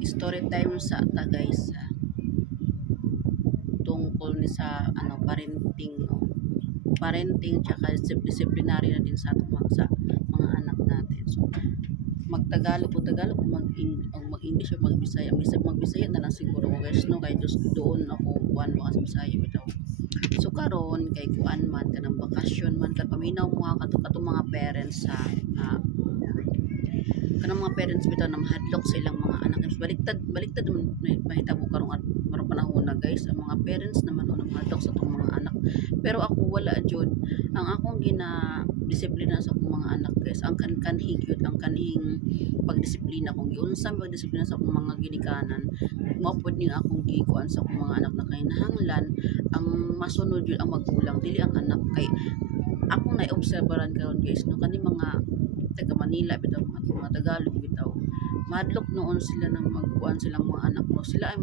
Story time sa ta guys, tungkol ni sa parenting, no? Parenting tsaka disciplinary na din sa ating mga anak natin. So magtagalog o Tagalog, mag-English o magbisaya. Magbisaya na lang siguro guys, no? Kay doon ako kuan mo sa Bisaya bitaw. So karon kay kuan man kanang bakasyon man kan paminaw mo katong mga parents sa kanang mga parents bitaw na mahadlok sa ilang mga anak. Baliktad man mahitabo karong panahon na guys, ang mga parents naman o mahadlok sa tong mga anak. Pero ako wala jud, ang akong disiplina sa akong mga anak guys, ang kanhig yun, ang kanhing pagdisiplina kung giunsa pagdisiplina sa akong mga ginikanan, mao pud ning akong gikuan sa akong mga anak na kinahanglan ang masunod yun ang magulang dili ang anak. Kay akong naobserbahan karon guys, no, kani mga taga Manila bitaw, mga Tagalog bitaw, madlok noon sila nang magkuan silang mga anak mo, sila ay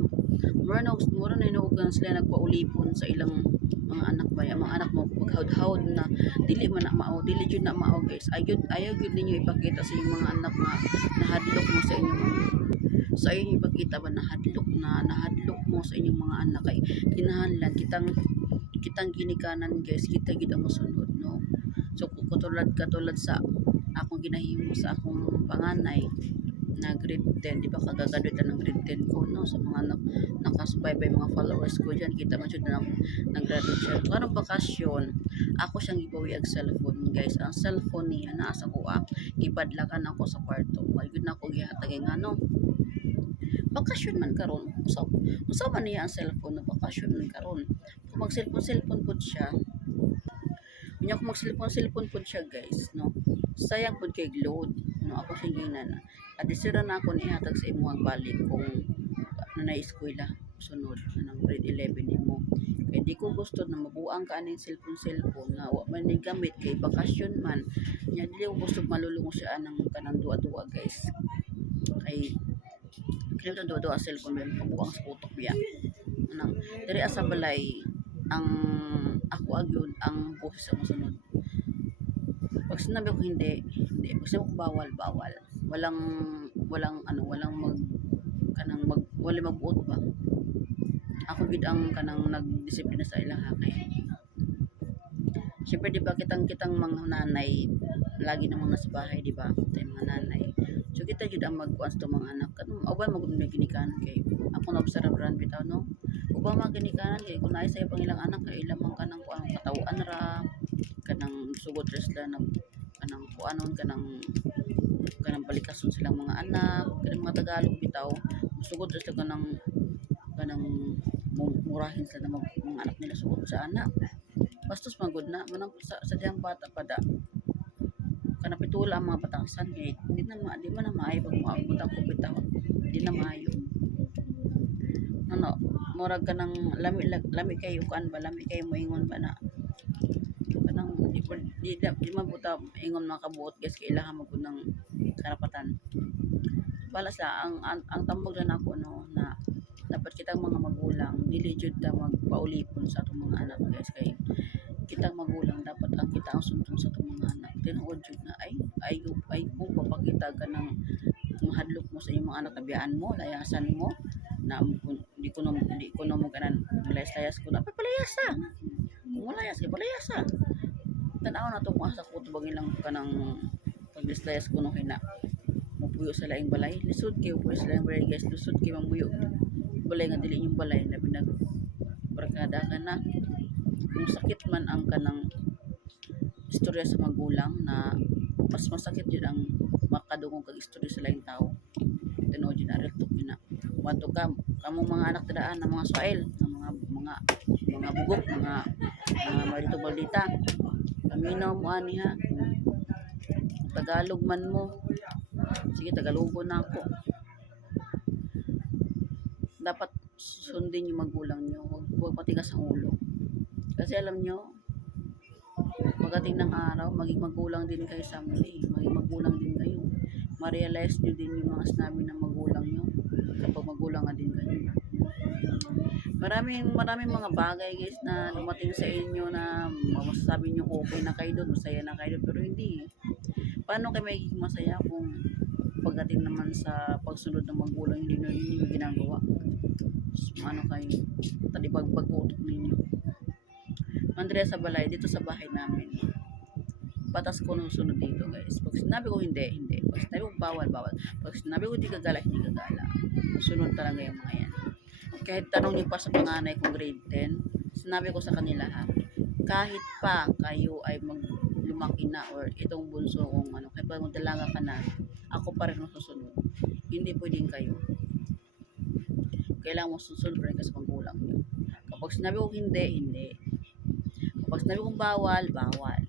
mura na inuugan sila nagpaulipon sa ilang mga anak ba, ang mga anak mo paghawd-hawd na dili man na mao, dili jud na mao guys. Ayaw jud ninyo ipakita sa inyong mga anak na nahadlok mo sa inyong sa inyo ipakita ba nahadlok mo sa inyong mga anak. Kay kinahanglan kitang ginikanan guys, kita gid ang mosunod, no? So katulad sa akong ginahimo sa akong panganay na grade 10, di ba kagagraduate ng grade 10 ko, no? Sa mga nakasubaybay mga followers ko dyan, kita man siya na nag-graduate siya. Karong bakasyon, ako siyang gibawi ang cellphone guys. Ang cellphone niya nasa kuha, gipadlakan ako sa kwarto, wala na ako gihatag nga, no? Bakasyon man karon, usa man niya ang cellphone na bakasyon man karon. Kung mag cellphone pud siya, kung mag cellphone pud siya guys, no? Sayang pud kay load, no? Ako siya ginan. Adisira na ako nihatag sa imuhang balik kung na eskwela sunod ng grade 11 nimo. Kay di ko gusto na mabuang ka aning cellphone na wa man ni gamit kay bakasyon man. Nya dili ko gusto malulungo siya ng kanang duwa-duwa guys. Kay kaya duwa-duwa cellphone man mabuang sa utok biya. Anang diri asa balay ang ako agyon ang boses sa mosunod. Pag sinabi ko hindi. Pag sinabi ko bawal. Walang wala magbuot ba. Ako gid ang kanang nagdisiplina sa ilaha kay. Siyempre di ba kitang mga nanay lagi namang nasa bahay, di ba? Tayo mga nanay. So kita jud ang magkuan sa mga anak. Kanang uban mo gud ginikanan kay ako na obserbahan bitaw, no. Uban mga ginikanan kay kun naay sa pang ilang anak kay ilamang kanang kuan katawan ra, kanang sugod ra sila ng kanang kuanon kanang balikason silang mga anak, kanang mga Tagalog bitaw, sugod ra sila kanang murahin sila ng mga anak nila sugod sa anak. Bastos magud na manang sa diyang bata pada kana pitula ang mga batasan kay di man na maayo pag moabot ang bitaw, di na maayo. Ano, murag kanang lami kayo kuan ba, lami kayo moingon ba na kanang di man buta ingon makabuot guys kay ilaha magud ng karapatan. Bala sa ang tambog na nako, no, na dapat kitang mga magulang dili jud ta magpaulipon sa atong mga anak guys. Kay kitang magulang dapat ang kita ang suntong sa atong mga anak. Tinuod jud na ay kung papakita ka ng mahadlok mo sa imong mga anak, tabiyaan mo, layasan mo na di ko mo kanan layas ko na palayasa. Kung malayas ka palayasa. Tanaw na to kung asa ko tubag ilang kanang paglislayas ko no hina mupuyo sa laing balay, lisod kayo po sa laing balay guys, lisod kayo mamuyo balay nga dili yung balay na pinag barkada ka na. Kung sakit man ang kanang istorya sa magulang na mas masakit yun ang makadungog kag istorya sa laing tao. Tinuod yun aral tok yun na wato kamong mga anak tadaan ng mga soil, ng mga bugok, mga marito baldita, paminaw mo ani ha. Tagalog man mo, sige Tagalogo na ako. Dapat sundin yung magulang nyo, huwag matigas ang ulo. Kasi alam nyo, pagdating ng araw, maging magulang din kayo someday, maging magulang din kayo. Ma-realize nyo din yung mga sinabi ng magulang nyo kapag magulang nga din kayo. Maraming mga bagay guys na dumating sa inyo na masasabi nyo okay na kayo doon, masaya na kayo doon, pero hindi. Paano kayo magiging masaya kung pagdating naman sa pagsunod ng magulang, hindi nyo ginagawa. Ano kayo, talibagbag utok ninyo. Andrea sa balay, dito sa bahay namin, batas ko nung sunod dito guys. Pag sinabi ko hindi, hindi. Pag sinabi ko bawal, bawal. Pag sinabi ko hindi gagala, hindi gagala. Sunod talaga yung mga yan. Kahit tanong niyo pa sa panganay kong grade 10, sinabi ko sa kanila ha, kahit pa kayo ay lumaki na or itong bunso kong ano, kahit pa magdalaga ka na, ako pa rin masusunod. Hindi pwedeng kayo. Kailangan mo susunod pa rin kasi magulang nyo. Kapag sinabi ko hindi, hindi. Kapag sinabi kong bawal, bawal.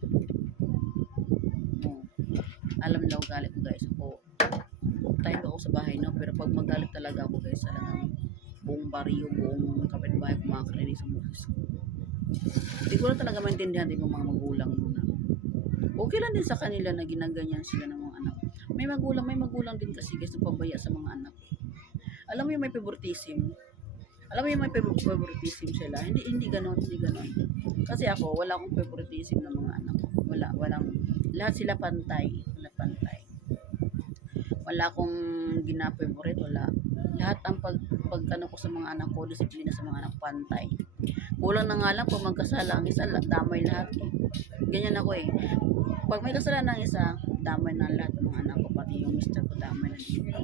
No. Alam nila kung galit ko guys. Ako, tahimik ako sa bahay no, pero pag magalit talaga ako guys, talagang buong baryo, buong kapitbahay kumakarinig sa boses ko. Hindi ko na talaga maintindihan din yung mga magulang muna. Okay lang din sa kanila na ginaganyan sila ng mga anak. May magulang din kasi guys na pabaya sa mga anak. Alam mo yung may favoritism? Alam mo yung may favoritism sila? Hindi ganon, hindi ganon. Kasi ako, wala akong favoritism ng mga anak ko. Walang, lahat sila pantay. Wala pantay. Wala akong gina-favorite, wala. Lahat ang pag ano ko sa mga anak ko, disiplina sa mga anak, pantay. Kulang na nga lang pag magkasala ang isa, damay lahat eh. Ganyan ako eh. Pag may kasalanan ng isa, damay na lahat ng mga anak ko, pati yung mister ko, damay na dito.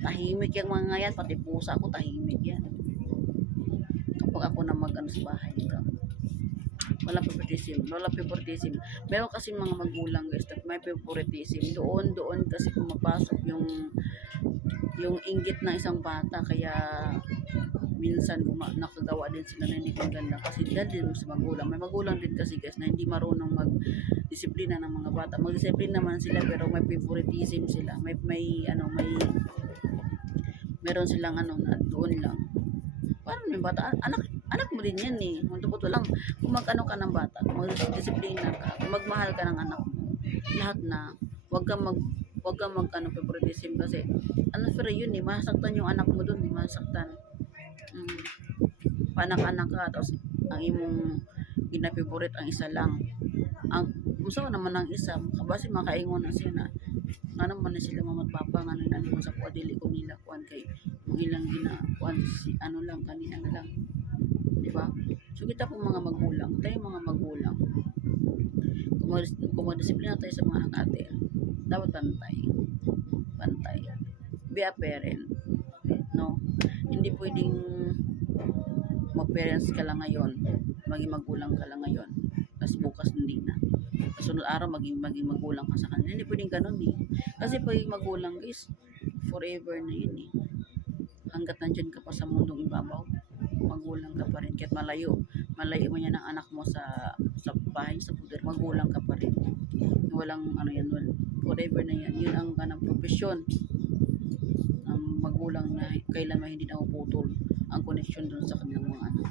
Tahimik yung mga yan, pati pusa ko, tahimik yan. Kapag ako na mag-ano sa bahay nito. Walang favoritism. Meron kasi mga magulang guys na may favoritism. Doon kasi pumapasok yung inggit ng isang bata, kaya minsan nakagawa din sila na hindi maganda kasi dahil din sa magulang. May magulang din kasi guys na hindi marunong magdisiplina ng mga bata. Magdisiplina naman sila pero may favoritism sila. Meron silang ano na doon lang. Parang may bata, anak mo din yan eh. Punto lang, kung mag-ano ka ng bata, magdisiplina ka, kung magmahal ka ng anak mo, lahat na, wag kang mag favoritism kasi, ano pero yun eh, masaktan yung anak mo dun eh, masaktan. Panak-anak ka, tapos ang imong gina-favorite ang isa lang. Gusto naman ang isa, kabasi makaingon na siya na, nga naman na sila mama at papa, nga naman mo sa kuwa, dili ko nila kuwan kay, kung ilang ginakuan, si ano lang, kanina na lang. Diba? So kita po mga magulang, tayo mga magulang, kung magdisiplina tayo sa mga anak natin, dapat pantay. Be a parent. No? Hindi pwedeng mag-parents ka lang ngayon, maging magulang ka lang ngayon, tapos bukas hindi na. Sunod araw maging magulang ka sa kanila. Hindi pwedeng ganun eh. Kasi pagiging magulang guys, forever na yun eh. Hanggat nandyan ka pa sa mundong ibabaw, magulang ka pa rin. Kahit malayo mo yan ang anak mo sa bahay, sa puder, magulang ka pa rin. Walang ano yan, forever na yan. Yun ang kanang profesyon. Ang magulang na kailan hindi na puputol ang connection dun sa kanilang mga anak.